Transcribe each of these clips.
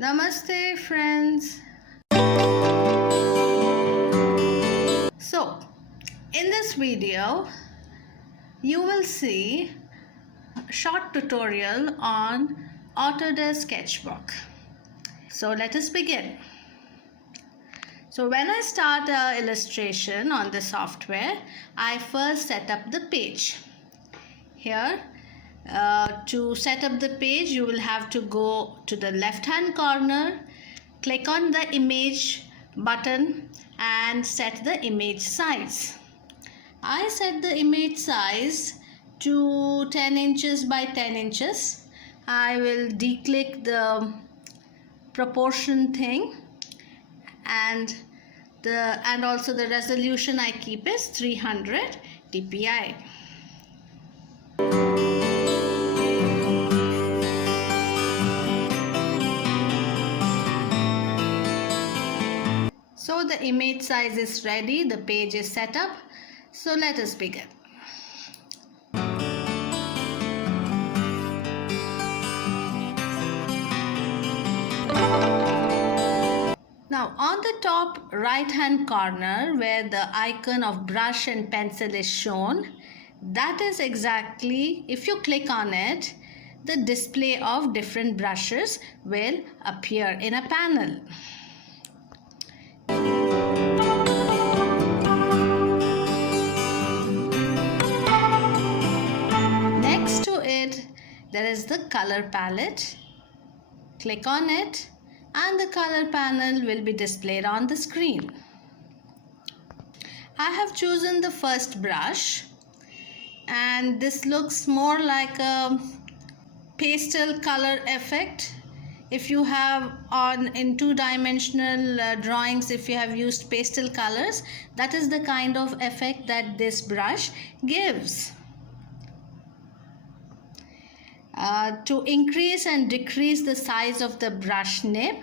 Namaste friends. So in this video you will see a short tutorial on Autodesk Sketchbook. So let us begin. So when I start an illustration on the software, I first set up the page. Here to set up the page, you will have to go to the left hand corner, click on the image button and set the image size. I set the image size to 10 inches by 10 inches. I will declick the proportion thing and also the resolution I keep is 300 dpi. So the image size is ready, the page is set up. So let us begin. Now on the top right hand corner where the icon of brush and pencil is shown, that is exactly, if you click on it, the display of different brushes will appear in a panel. Next to it, there is the color palette. Click on it and the color panel will be displayed on the screen. I have chosen the first brush and this looks more like a pastel color effect. If you have in two-dimensional drawings, if you have used pastel colors, that is the kind of effect that this brush gives. To increase and decrease the size of the brush nib,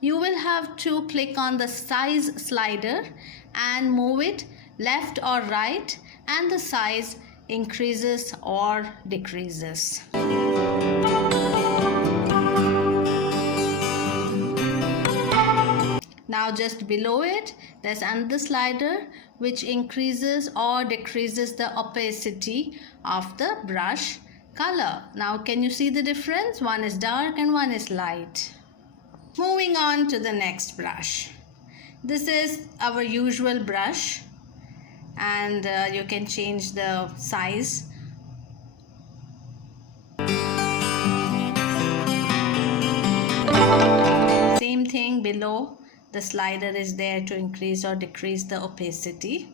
you will have to click on the size slider and move it left or right, and the size increases or decreases. Now just below it, there's another slider which increases or decreases the opacity of the brush color. Now can you see the difference? One is dark and one is light. Moving on to the next brush. This is our usual brush and you can change the size. Same thing below, the slider is there to increase or decrease the opacity.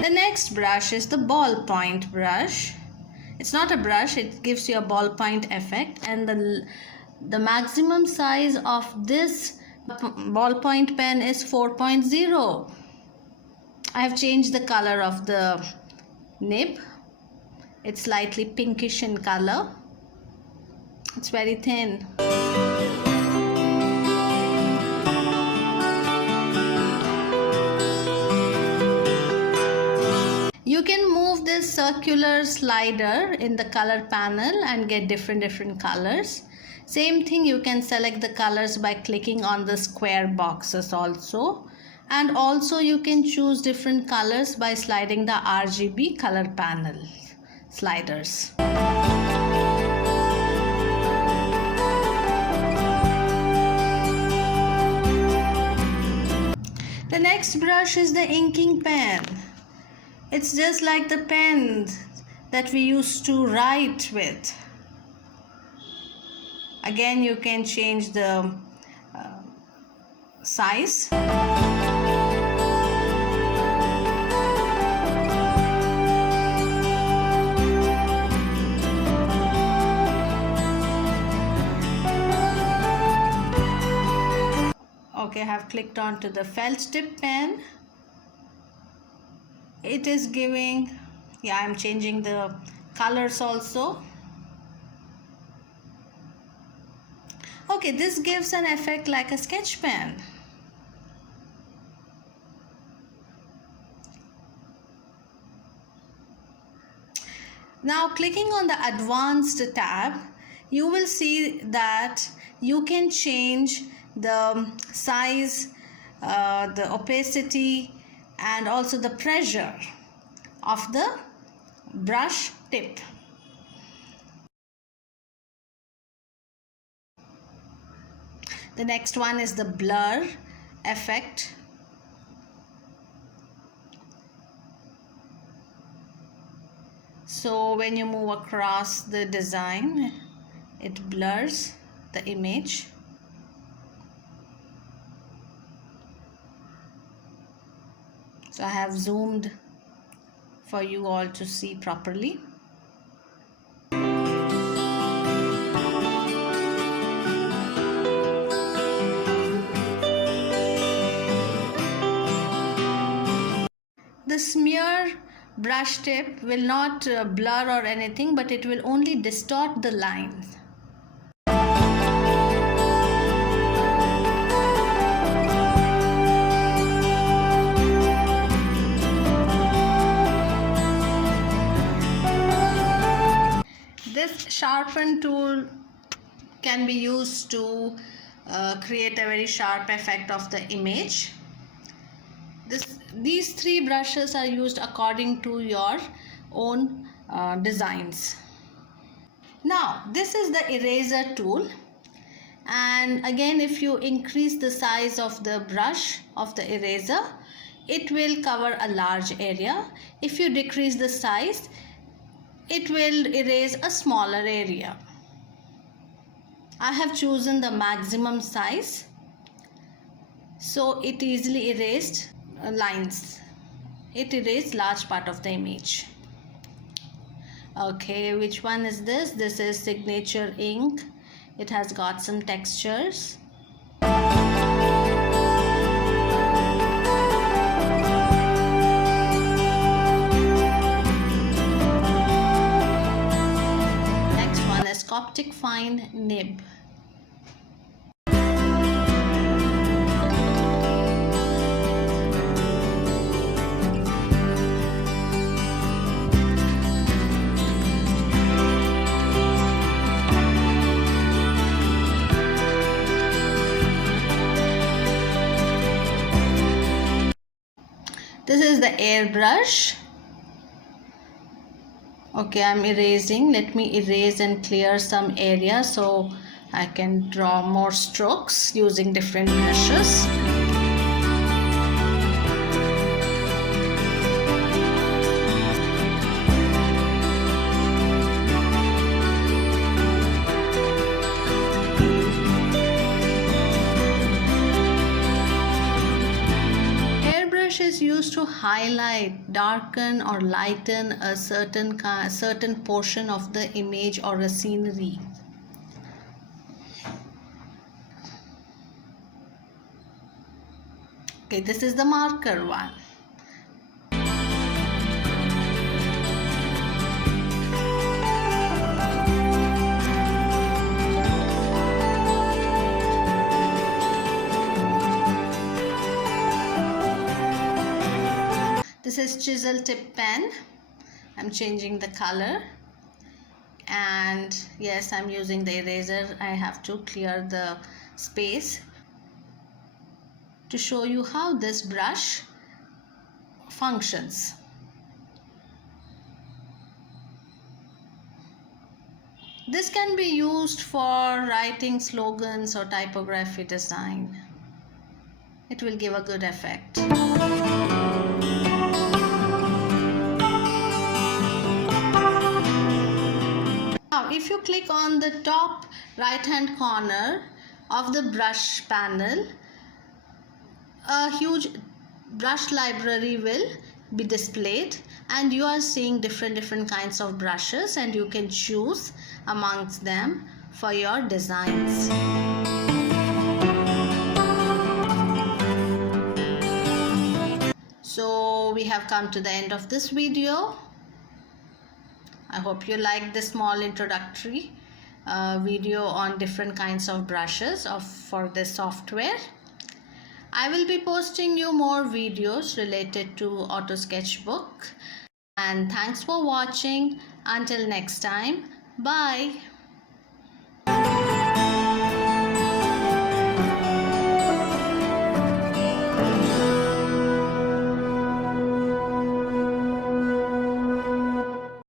The next brush is the ballpoint brush. It's not a brush, it gives you a ballpoint effect, and the maximum size of this ballpoint pen is 4.0. I have changed the color of the nib. It's slightly pinkish in color. It's very thin. You can move this circular slider in the color panel and get different colors. Same thing, you can select the colors by clicking on the square boxes also. And also you can choose different colors by sliding the RGB color panel sliders. The next brush is the inking pen. It's just like the pen that we used to write with. Again, you can change the size. Okay, I have clicked on to the felt tip pen. It is giving, I'm changing the colors also. Okay, this gives an effect like a sketch pen. Now clicking on the advanced tab, you will see that you can change the size, the opacity, and also the pressure of the brush tip. The next one is the blur effect. So when you move across the design, it blurs the image. So I have zoomed for you all to see properly. The smear brush tip will not blur or anything, but it will only distort the lines. This sharpen tool can be used to create a very sharp effect of the image. These three brushes are used according to your own designs. Now this is the eraser tool, and again if you increase the size of the brush of the eraser, it will cover a large area. If you decrease the size, it will erase a smaller area. I have chosen the maximum size, so it easily erased lines. It erased large part of the image. Okay, which one is this? This is signature ink. It has got some textures. Next one is Coptic Fine Nib. This is the airbrush. Okay, I'm erasing. Let me erase and clear some area so I can draw more strokes using different brushes. Is used to highlight, darken or lighten a certain portion of the image or a scenery. Okay, this is the marker one. This is Chisel Pen. I'm changing the color, and yes, I'm using the eraser. I have to clear the space to show you how this brush functions. This can be used for writing slogans or typography design. It will give a good effect. Now, if you click on the top right hand corner of the brush panel, a huge brush library will be displayed, and you are seeing different kinds of brushes, and you can choose amongst them for your designs. So we have come to the end of this video. I hope you liked this small introductory video on different kinds of brushes for this software. I will be posting you more videos related to Auto Sketchbook, and thanks for watching. Until next time, bye.